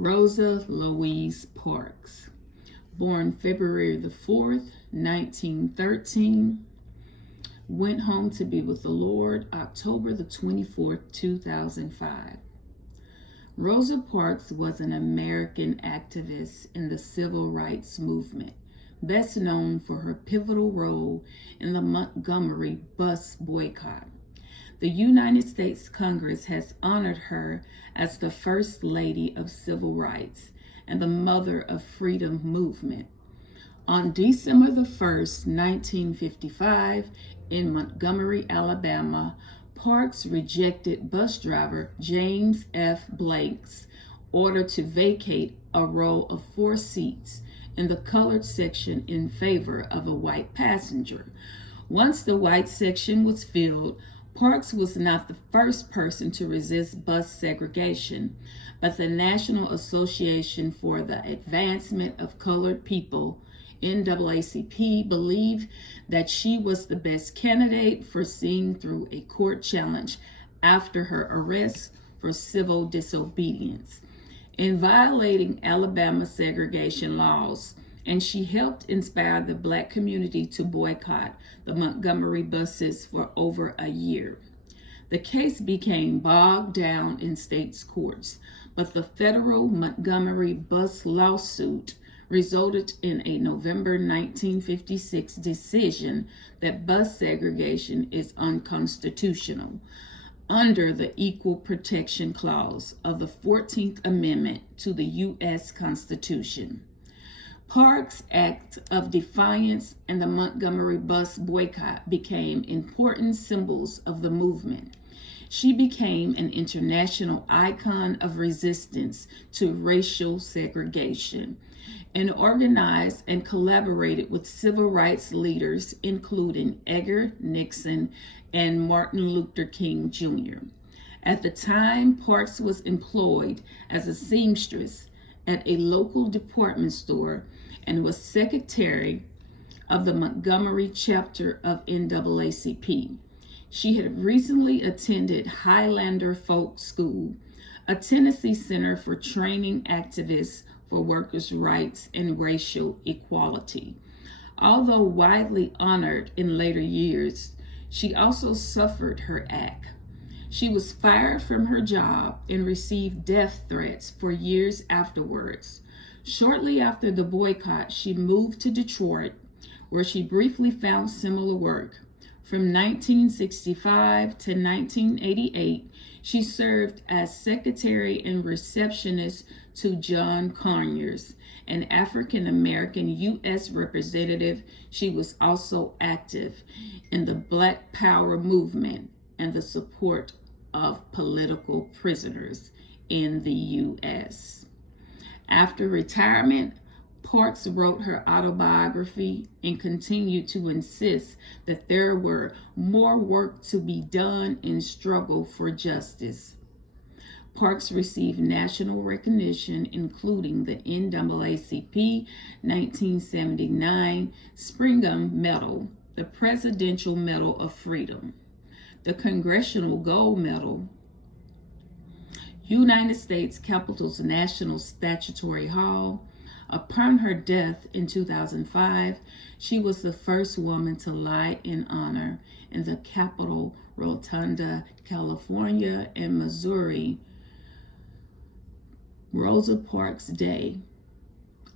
Rosa Louise Parks, born February the 4th, 1913, went home to be with the Lord October the 24th, 2005. Rosa Parks was an American activist in the civil rights movement, best known for her pivotal role in the Montgomery bus boycott. The United States Congress has honored her as the First Lady of Civil Rights and the Mother of Freedom movement. On December the 1st, 1955, in Montgomery, Alabama, Parks rejected bus driver James F. Blake's order to vacate a row of 4 seats in the colored section in favor of a white passenger. Once the white section was filled, Parks was not the first person to resist bus segregation, but the National Association for the Advancement of Colored People, NAACP, believed that she was the best candidate for seeing through a court challenge after her arrest for civil disobedience in violating Alabama segregation laws, and she helped inspire the Black community to boycott the Montgomery buses for over a year. The case became bogged down in states' courts, but the federal Montgomery bus lawsuit resulted in a November 1956 decision that bus segregation is unconstitutional under the Equal Protection Clause of the 14th Amendment to the U.S. Constitution. Parks' act of defiance and the Montgomery bus boycott became important symbols of the movement. She became an international icon of resistance to racial segregation and organized and collaborated with civil rights leaders, including Edgar Nixon and Martin Luther King Jr. At the time, Parks was employed as a seamstress at a local department store and was secretary of the Montgomery chapter of NAACP. She had recently attended Highlander Folk School, a Tennessee center for training activists for workers' rights and racial equality. Although widely honored in later years, she also suffered her act. She was fired from her job and received death threats for years afterwards. Shortly after the boycott, she moved to Detroit, where she briefly found similar work. From 1965 to 1988, she served as secretary and receptionist to John Conyers, an African-American U.S. representative. She was also active in the Black Power movement and the support of political prisoners in the U.S. After retirement, Parks wrote her autobiography and continued to insist that there were more work to be done in struggle for justice. Parks received national recognition, including the NAACP 1979 Springham Medal, the Presidential Medal of Freedom, the Congressional Gold Medal, United States Capitol's National Statuary Hall. Upon her death in 2005, she was the first woman to lie in honor in the Capitol Rotunda, California, and Missouri. Rosa Parks Day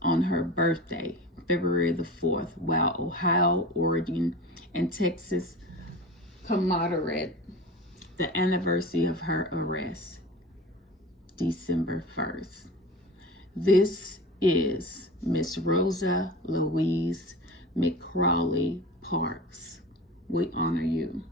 on her birthday, February the 4th, while Ohio, Oregon, and Texas commemorate the anniversary of her arrest, December 1st. This is Miss Rosa Louise McCrawley Parks. We honor you.